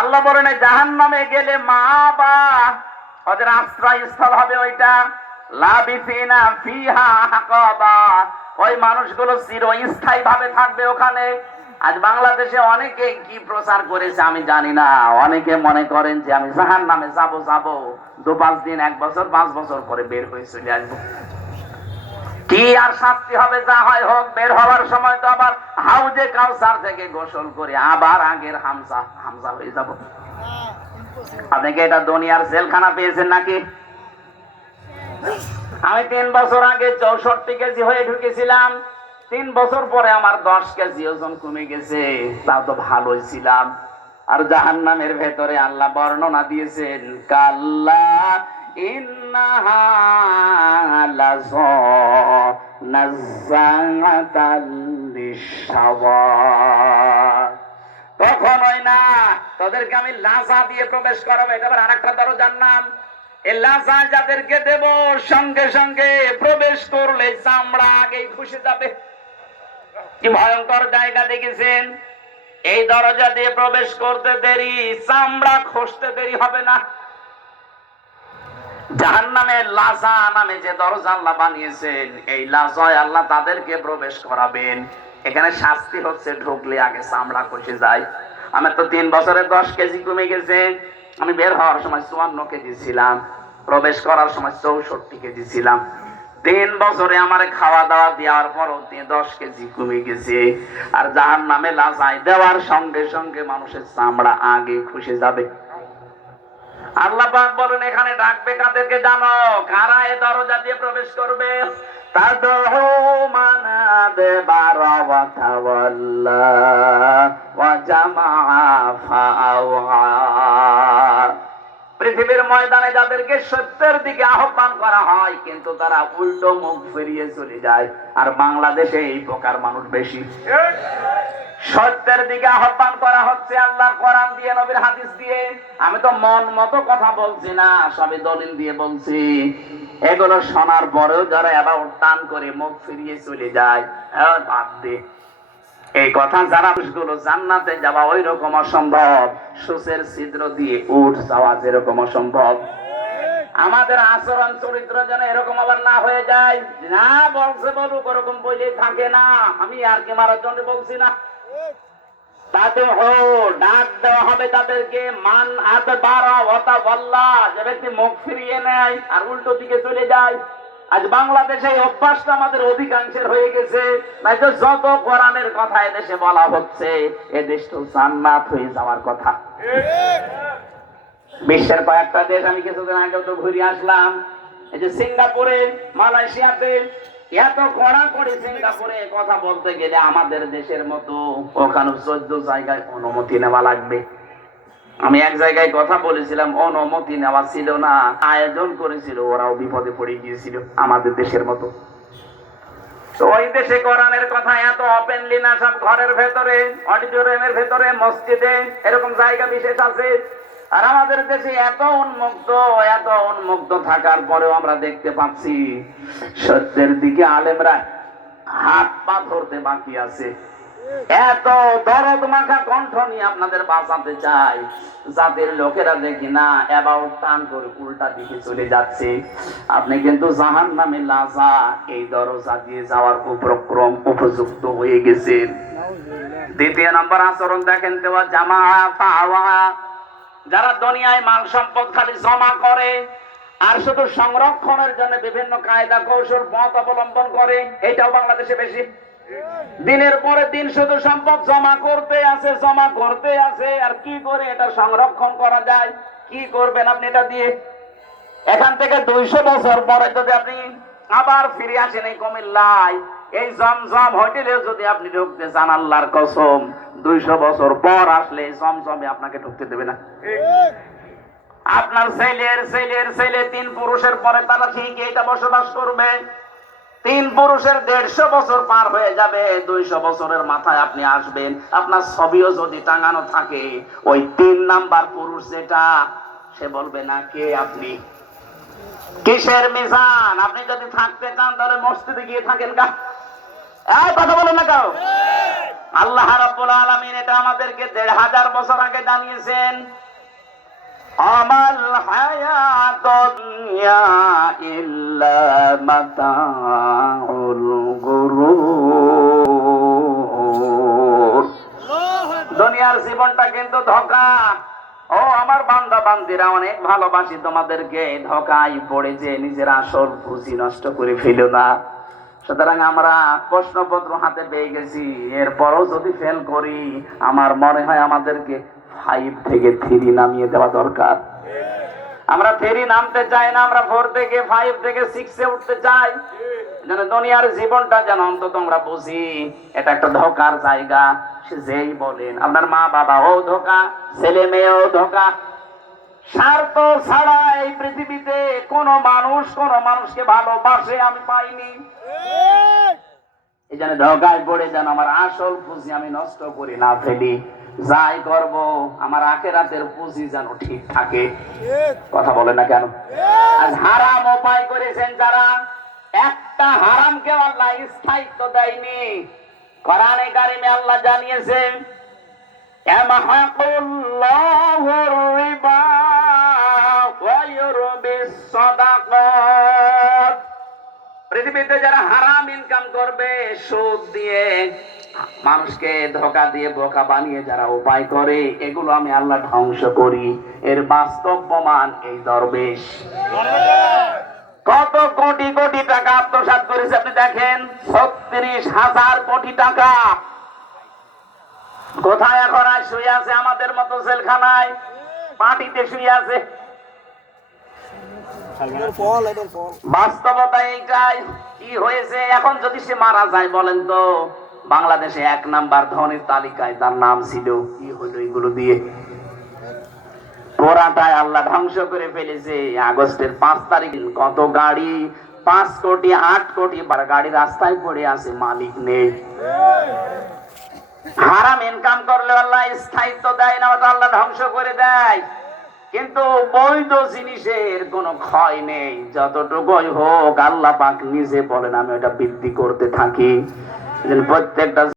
আল্লাহ বলেন জাহান্নামে গেলে মা বা ওদের আশ্রয়স্থল হবে ওইটা, লাবিসিনা ফিহা হাকাবা, ওই মানুষগুলো চিরস্থায়ী ভাবে থাকবে ওখানে। আজ বাংলাদেশে অনেকে কি প্রচার করেছে আমি জানি না, অনেকে মনে করেন যে আমি জাহান্নামে যাবো 2-5 দিন 1 বছর 5 বছর পরে বের হয়ে চলে আসবো। কি আর শাস্তি হবে, যা হয় হোক, বের হওয়ার সময় তো আবার হাউজে কাউসার থেকে গোসল করে আবার আগের হামজা হয়ে যাব। আপনি কি এটা দুনিয়ার জেলখানা পেয়েছেন নাকি? আমি 3 বছর আগে 64 কেজি হয়ে ঢুকেছিলাম, 3 বছর পরে আমার 10 কেজি ওজন কমে গেছে, তাও তো ভালোই ছিলাম। আর জাহান্নামের ভেতরে আল্লাহ বর্ণনা দিয়েছেন, কাল্লা ইন্নাহা লাযা নাযাআতাল লিশাওয়া, কখনোই না, তাদেরকে আমি লাজা দিয়ে প্রবেশ করাবো। এটা আবার আরেকটা দরজার নাম। এই লাজা যাদেরকে দেব, সঙ্গে সঙ্গে প্রবেশ করলে চামড়া আগেই খসে যাবে। কি ভয়ঙ্কর জায়গা দেখেছেন? এই দরজা দিয়ে প্রবেশ করতে দেরি, চামড়া খসতে দেরি হবে না। জাহান্নামের লাজা নামে যে দরজা আল্লাহ বানিয়েছেন, এই লাজায় আল্লাহ তাদেরকে প্রবেশ করাবেন। এখানে শাস্তি হচ্ছে ঢুকলে আগে চামড়া খসে যায়। আমার তো 3 বছরে 10 কেজি কমে গেছে। আমি বের হওয়ার সময় 54 কেজি ছিলাম, প্রবেশ করার সময় 64 কেজি ছিলাম। 3 বছরে আমার খাওয়া দাওয়া দেওয়ার পরও 10 কেজি কমে গেছে। আর জাহান্নামে লাজায় দেওয়ার সঙ্গে সঙ্গে মানুষের চামড়া আগে খসে যাবে। আল্লাহ পাক বলেন এখানে ডাকবে কাদেরকে জানো? কারা এই দরজা দিয়ে প্রবেশ করবে? তাদউ মান আদবারা ওয়া তাওয়াল্লা ওয়া জামাআ ফাআওয়া। পৃথিবীর ময়দানে যাদেরকে সত্যের দিকে আহ্বান করা হয়, কিন্তু তারা উল্টো মুখ ফিরিয়ে চলে যায়। আর বাংলাদেশে এই প্রকার মানুষ বেশি। সত্যের দিকে আহ্বান করা হচ্ছে আল্লাহর কোরআন দিয়ে, নবীর হাদিস দিয়ে। আমি তো মন মতো কথা বলছি না, সবই দলিল দিয়ে বলছি। এগুলো শোনার পরেও যারা এবার টান করে মুখ ফিরিয়ে চলে যায়, বাদ দে। এই কথা যারা মানুষগুলো জান্নাতে যাওয়া ওই রকম অসম্ভব, সুসের ছিদ্র দিয়ে উঠ যাওয়া যেরকম অসম্ভব, আমাদের আচরণ চরিত্র যেন এরকম আবার না হয়ে যায়। না বলছে বলুক, ওরকম বইলে থাকে না। আমি আর কি মারার জন্য বলছি না। তাদের ডাক দেওয়া হবে তাদেরকে, মান আদবারা ওয়া তাওয়াল্লা, যে ব্যক্তি মুখ ফিরিয়ে নেয় আর উল্টো দিকে চলে যায়। আজ বাংলাদেশে এই অভ্যাসটা আমাদের অধিকাংশের হয়ে গেছে। নাই তো যত কোরআনের কথা এদেশে বলা হচ্ছে, এদেশ তো জান্নাত হয়ে যাওয়ার কথা। বিশ্বের কয়েকটা দেশ আমি কিছুদিন আগে তো ঘুরে আসলাম। এই যে সিঙ্গাপুরে, মালয়েশিয়াতে এত কড়া করে সিঙ্গাপুরে কথা বলতে গেলে আমাদের দেশের মতো ওখানে 14 জায়গায় অনুমতি নেওয়া লাগবে। আমি এক জায়গায় কথা বলেছিলাম, অনুমতি নেওয়া ছিল না, আয়োজন করেছিল, ওরাও বিপদে পড়ে গিয়েছিল আমাদের দেশের মতো। তো ওই দেশে কোরআনের কথা এত ওপেনলি না, সব ঘরের ভেতরে, অডিটোরিয়ামের ভেতরে, মসজিদে, এরকম জায়গা বিশেষ আছে। আর আমাদের দেশে এত উন্মুক্ত থাকার পরেও আমরা দেখতে পাচ্ছি সত্যের দিকে আলেমরা হাত পা ধরতে বাকি আছে। এত দরদ মাখা কণ্ঠ নিয়ে আপনাদের বাঁচাতে চাই, যাদের লোকেরা দেখি না অ্যাবাউট টান করে উল্টা দিকে চলে যাচ্ছে। আপনি কিন্তু জাহান্নামে লাজা, এই দরজা দিয়ে যাওয়ার উপক্রম উপযুক্ত হয়ে গেছেন। দ্বিতীয় নম্বর আচরণ দেখেন, দেওয়া জামা ফাওয়া, যারা দুনিয়ায় মাল সম্পদ খালি জমা করে আর শুধু সংরক্ষণের জন্য বিভিন্ন কায়দা কৌশল পথ অবলম্বন করে, এটাও বাংলাদেশে বেশি। দিনের পরে দিন শুধু সম্পদ জমা করতে আছে। আর কি করে এটা সংরক্ষণ করা যায়, কি করবেন আপনি এটা দিয়ে? এখান থেকে 200 বছর পরে যদি আপনি আবার ফিরে আসেন এই কুমিল্লায়, এই জমজম হোটেলেও যদি আপনি ঢুকতে চান, আল্লাহর কসম 200 বছর পর আসলে জমজমে আপনাকে ঢুকতে দেবে না। আপনার ছেলের 3 পুরুষের পরে তারা ঠিক এটা বসবাস করবে। 3 পুরুষের 150 বছর পার হয়ে যাবে, 200 বছরের মাথায় আপনি আসবেন। আপনার ছবিও যদি টাঙানো থাকে, ওই 3 নাম্বার পুরুষ যেটা, সে বলবে না কে আপনি, কিসের মিজান? আপনি যদি থাকতে চান তাহলে মসজিদে গিয়ে থাকেন গা। এই কথা বলেন না কেউ? আল্লাহ রাব্বুল আলামিন এটা আমাদেরকে ১৫০০ বছর আগে জানিয়েছেন। আমাল হায়াতুদ দুনিয়া ইল্লা মাতাউল গুরুর। দুনিয়ার জীবনটা কিন্তু ধোঁকা। ও আমার বান্দা বান্দিরা, অনেক ভালোবাসি তোমাদেরকে, ধোঁকায় পড়েছে, নিজের আসল পুঁজি নষ্ট করে ফেলো না। সুতরাং আমরা প্রশ্নপত্র হাতে পেয়ে গেছি, এরপরও যদি ফেল করি আমার মনে হয় আমাদেরকে 5 থেকে 3 নামিয়ে দেওয়া দরকার। আমরা 3 নামতে চাই না, আমরা 4 থেকে 5 থেকে 6-এ উঠতে চাই। যেন দুনিয়ার জীবনটা যেন অন্তত আমরা বুঝি এটা একটা ধোঁকার জায়গা। সে যেই বলেন, আপনার মা বাবাও ধোঁকা, ছেলে মেয়েও ধোঁকা। স্বার্থ ছাড়া এই পৃথিবীতে কোন মানুষকে ভালোবাসে আমি পাইনি। এই জন্য ধোঁকায় পড়ে যেন আমার আসল পুঁজি আমি নষ্ট করে না ফেলি। যাই করব আমার আখিরাতের পুঁজি যেন ঠিক থাকে। কথা বলে না কেন? আজ হারাম উপায় করেছেন যারা, একটা হারামকে আল্লাহ স্থায়িত্ব দেয়নি। কোরআনে কারিমে আল্লাহ জানিয়েছেন, ইয়ামহাকুল্লাহুর রিবা ওয়া ইউরবিস সাদাকাত। পৃথিবীতে যারা হারাম ইনকাম করবে, সুদ দিয়ে, মানুষকে ধোঁকা দিয়ে বোকা বানিয়ে যারা উপায় করে, এগুলো আমি আল্লাহ ধ্বংস করি। এর বাস্তব প্রমাণ এই দরবেশ কত কোটি কোটি টাকা আত্মসাৎ করেছে আপনি দেখেন। ৩৬,০০০ কোটি টাকা কোথায় এখন আর শুয়ে আছে? আমাদের মতো জেলখানায় মাটিতে শুয়ে আছে। বাস্তবতা এইটাই। কি হয়েছে এখন? যদি সে মারা যায়, বলেন তো বাংলাদেশে 1 নাম্বার ধনের তালিকায় তার নাম ছিল, কি হলো এগুলো দিয়ে? পুরাটাই আল্লাহ ধ্বংস করে ফেলেছে। আগস্টের 5 তারিখ কত গাড়ি, 5 কোটি 8 কোটি গাড়ি রাস্তায় পড়ে আছে, মালিক নেই। হারাম ইনকাম করলে আল্লাহ স্থায়িত্ব দেয় না, ওটা আল্লাহ ধ্বংস করে দেয়। কিন্তু বৈধ জিনিসের কোনো ক্ষয় নেই, যতটুকুই হোক আল্লাহ পাক নিজে বলেন আমি ওটা বৃদ্ধি করতে থাকি। প্রত্যেকটা